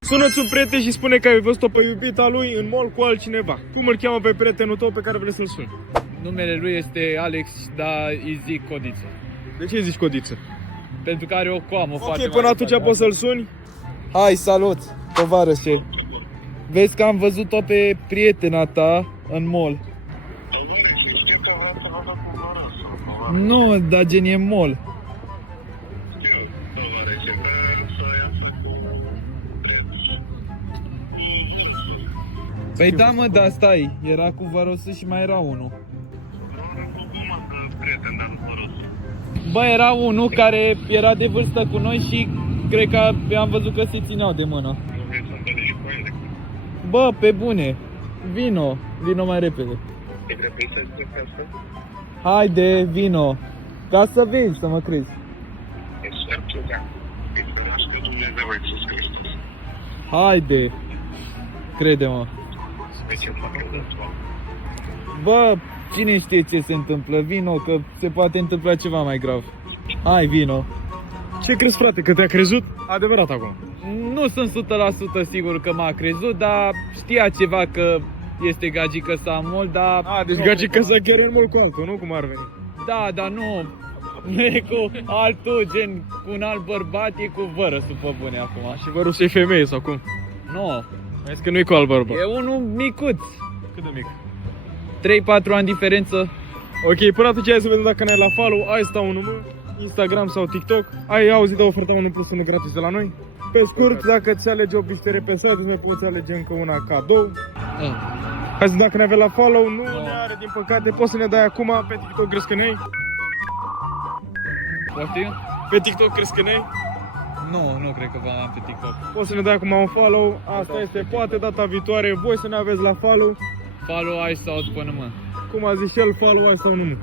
Sună-ți un prieten și spune că ai văzut-o pe iubita lui în mall cu altcineva. Cum îl cheamă pe prietenul tău pe care vrei să-l suni? Numele lui este Alex, dar îi zic Codiță. De ce zici Codiță? Pentru că are o coamă foarte Ok, până mare. atunci poți să-l suni? Hai, salut, tovarășe. Vezi că am văzut-o pe prietena ta în mall. Nu, dar gen e mall. Păi da, mă, dar stai, era cu Vărosu și mai era unul. Bă, era unul care era de vârstă cu noi și cred că am văzut că se țineau de mână. Bă, pe bune, vino mai repede. Haide, vino, ca să vezi, să mă crezi. Haide, crede-mă. Bă, cine știe ce se întâmplă, vino, că se poate întâmpla ceva mai grav. Hai, vino. Ce crezi, frate, că te-a crezut? Adevărat acum. Nu sunt 100% sigur că m-a crezut, dar știa ceva că este gagică sa mult, dar... Deci gagică să chiar în mult cu altul, nu? Cum ar veni? Da, dar nu e cu altul, gen cu un alt bărbat, e cu Vărăsul pe bune acum. Și vă rusei femeie sau cum? Nu, Vezi că nu e cu alt bărbat. e unul micuț. Cât de mic? 3-4 ani diferență. Ok, până atunci hai să vedem dacă ne-ai la follow. Ai stau un număr, Instagram sau TikTok. Ai auzit de oferta 1 plus 1 gratis de la noi? Pe scurt, dacă ți alegi o biște repensată, îți mai poți alege încă una cadou. Hai să dacă ne avea la follow, nu ne are din păcate, poți să ne dai acum pe TikTok, crezi că ne-ai? Poftim? Pe TikTok crezi că ne-ai? Nu cred că v-am pe TikTok. Poți să ne dai acum un follow, asta este, poate data viitoare voi să ne aveți la follow. Follow, ai sau până mă. Cum a zis și el, follow, ai sau nu.